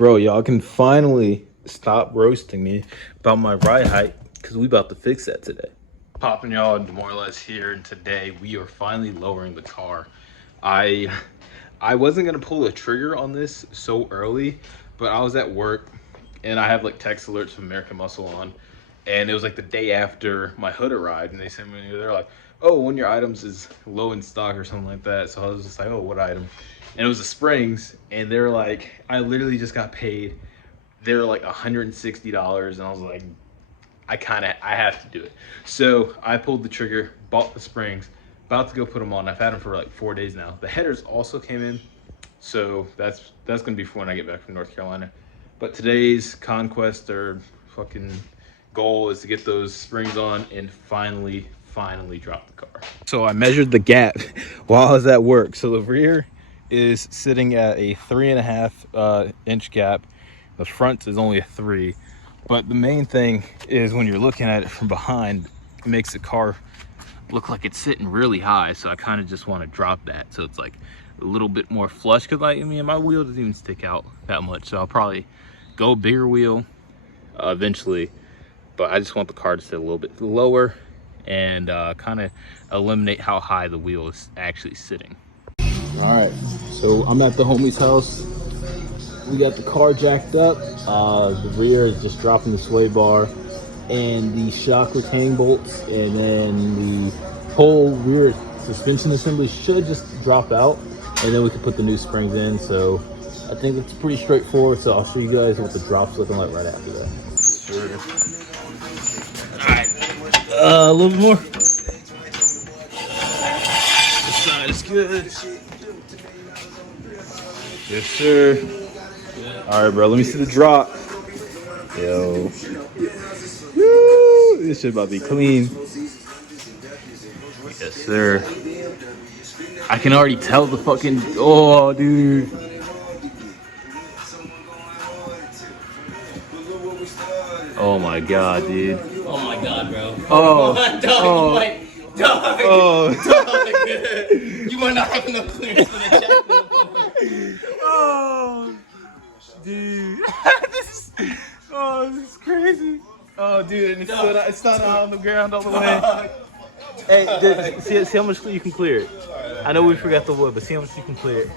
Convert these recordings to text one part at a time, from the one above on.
Bro, y'all can finally stop roasting me about my ride height because we about to fix that today. Popping y'all more or less here, and today we are finally lowering the car. I wasn't gonna pull the trigger on this so early, but I was at work and I have like text alerts from American Muscle on, and it was like the day after my hood arrived, and they sent me, they're like, oh, one of your items is low in stock or something like that. So I was just like, oh, what item? And it was the springs, and they're like, I literally just got paid. They're like $160, and I was like, I have to do it. So I pulled the trigger, bought the springs, about to go put them on. I've had them for like 4 days now. The headers also came in, so that's gonna be for when I get back from North Carolina. But today's conquest or fucking goal is to get those springs on and finally drop the car. So I measured the gap while I was at work. So the rear is sitting at a 3.5 inch gap. The front is only a 3. But the main thing is when you're looking at it from behind, it makes the car look like it's sitting really high. So I kind of just want to drop that so it's like a little bit more flush, because I mean my wheel doesn't even stick out that much. So I'll probably go bigger wheel eventually, but I just want the car to sit a little bit lower and kind of eliminate how high the wheel is actually sitting. All right, so I'm at the homie's house. We got the car jacked up. The rear is just dropping the sway bar and the shock retaining bolts, and then the whole rear suspension assembly should just drop out, and then we can put the new springs in. So I think that's pretty straightforward. So I'll show you guys what the drop's looking like right after that. Sure. All right, a little bit more. This side is good. Yes, sir. All right, bro, let me see the drop. Yo. Woo! This shit about to be clean. Yes, sir. I can already tell the fucking... Oh, dude. Oh, my God, dude. Oh, my God, bro. Oh. Dog, Dog. Oh. Dog. You might not have enough clearance for the jack. Oh. Dude. this is crazy. Oh, dude, and it's not out on the ground all the way. Hey, dude, see how much you can clear it. I know we forgot the wood, but see how much you can clear it.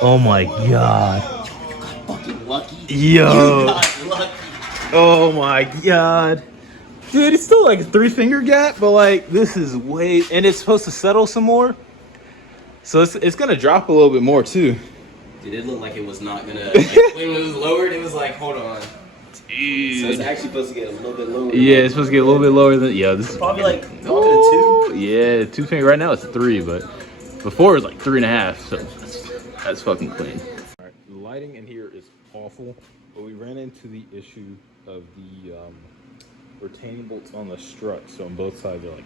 Oh my God. You got fucking lucky. Yo. You got lucky. Oh my God. Dude, it's still like a 3-finger gap, but like this is way, and it's supposed to settle some more. So it's gonna drop a little bit more too. Dude, it looked like it was not gonna. Like, when it was lowered, it was like, hold on. Dude. So it's actually supposed to get a little bit lower. Yeah, it's supposed to get a little bit lower than. Yeah, this is probably like oh, 2. Yeah, 2-finger. Right now it's 3, but before it was like 3.5. So that's fucking clean. All right, the lighting in here is awful, but we ran into the issue of the retaining bolts on the strut. So on both sides they're like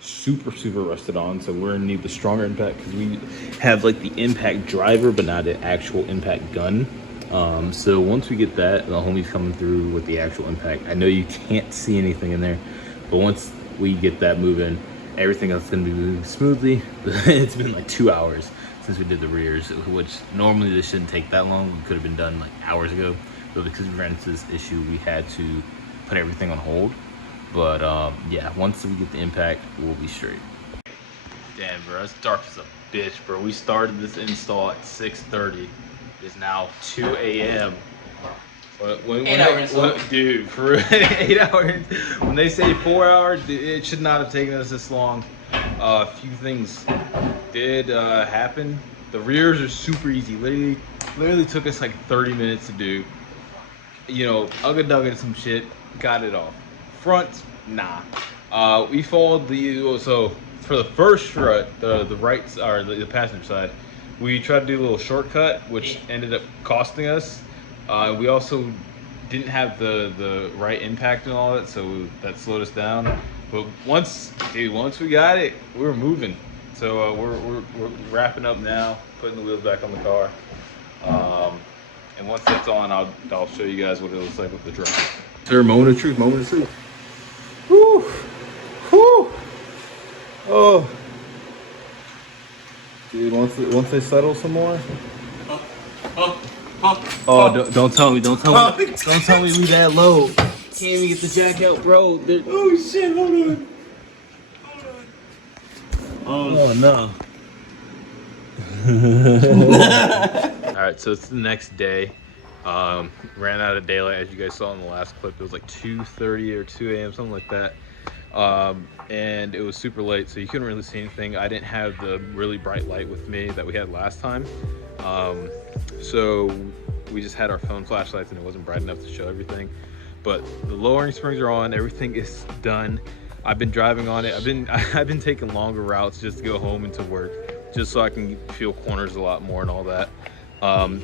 super rusted on, so we're gonna need the stronger impact because we have like the impact driver but not an actual impact gun. So once we get that, the homie's coming through with the actual impact. I know you can't see anything in there, but once we get that moving, everything else is gonna be moving smoothly. It's been like 2 hours since we did the rears, which normally this shouldn't take that long. It could have been done like hours ago, but because we ran into this issue, we had to put everything on hold. But yeah, once we get the impact, we'll be straight. Damn, bro, it's dark as a bitch, bro. We started this install at 6:30. It's now 2 a.m. 8 hours. Dude, for 8 hours. When they say 4 hours, it should not have taken us this long. A few things did happen. The rears are super easy. Literally took us like 30 minutes to do. You know, ugga some shit, got it off. Front, nah. We followed so for the first strut, the right or the passenger side, we tried to do a little shortcut, which ended up costing us. We also didn't have the right impact and all that, so that slowed us down. But once we got it, we were moving. So we're wrapping up now, putting the wheels back on the car. And once that's on, I'll show you guys what it looks like with the drive. Sir, moment of truth. Whew. Whew. Oh. Dude, Dude, once they settle some more. Oh, don't tell me, don't tell me we that low. Can't even get the jack out, bro. Oh shit! Hold on. Oh no. All right, so it's the next day. Ran out of daylight, as you guys saw in the last clip. It was like 2:30 or 2 a.m., something like that. And it was super late, so you couldn't really see anything. I didn't have the really bright light with me that we had last time. So we just had our phone flashlights and it wasn't bright enough to show everything. But the lowering springs are on, everything is done. I've been driving on it. I've been taking longer routes just to go home and to work, just so I can feel corners a lot more and all that.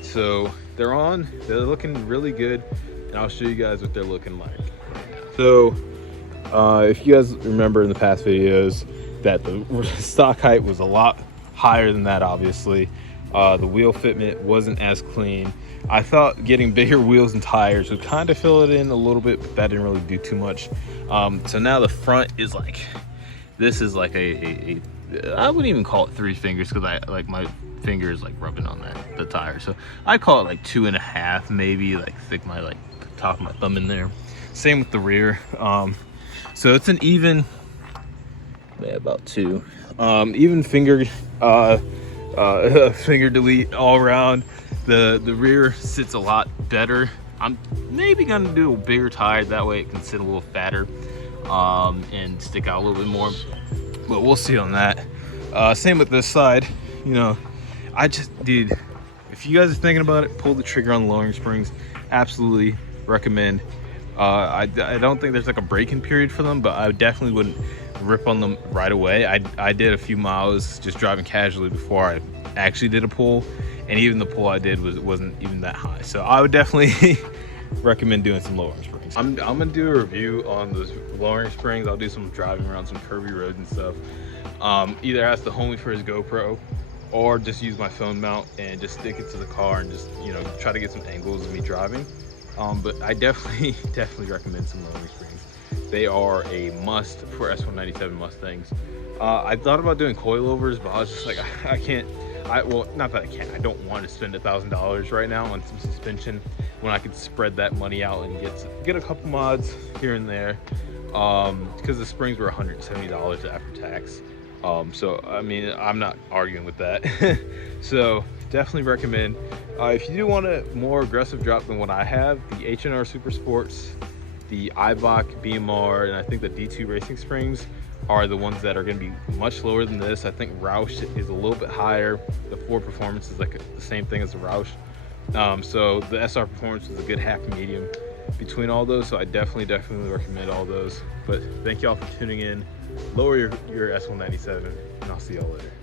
So they're on, they're looking really good, and I'll show you guys what they're looking like. So if you guys remember in the past videos that the stock height was a lot higher than that, obviously. The wheel fitment wasn't as clean. I thought getting bigger wheels and tires would kind of fill it in a little bit, but that didn't really do too much. So now the front is like, this is like I wouldn't even call it 3 fingers, because I like my finger is like rubbing on the tire. So I call it like 2.5, maybe, like stick my like top of my thumb in there. Same with the rear. So it's an even, about 2, even finger, finger delete all around. The rear sits a lot better. I'm maybe gonna do a bigger tire, that way it can sit a little fatter and stick out a little bit more, but we'll see on that. Same with this side. You know, dude, if you guys are thinking about it, pull the trigger on the lowering springs. Absolutely recommend. I don't think there's like a break-in period for them, but I definitely wouldn't rip on them right away. I did a few miles just driving casually before I actually did a pull, and even the pull I did wasn't even that high. So I would definitely recommend doing some lowering springs. I'm gonna do a review on those lowering springs. I'll do some driving around some curvy roads and stuff. Either ask the homie for his GoPro, or just use my phone mount and just stick it to the car and just, you know, try to get some angles of me driving. But I definitely recommend some lowering springs. They are a must for S197 Mustangs. I thought about doing coilovers, but I was just like, well, not that I can't, I don't want to spend $1,000 right now on some suspension when I could spread that money out and get a couple mods here and there. Because the springs were $170 after tax. So I mean, I'm not arguing with that. So definitely recommend. If you do want a more aggressive drop than what I have, the H&R Super Sports, the Ibach BMR, and I think the D2 Racing Springs are the ones that are going to be much lower than this. I think Roush is a little bit higher. The Ford Performance is like the same thing as the Roush. So the SR Performance is a good happy medium between all those. So I definitely recommend all those. But thank y'all for tuning in. Lower your S197, and I'll see y'all later.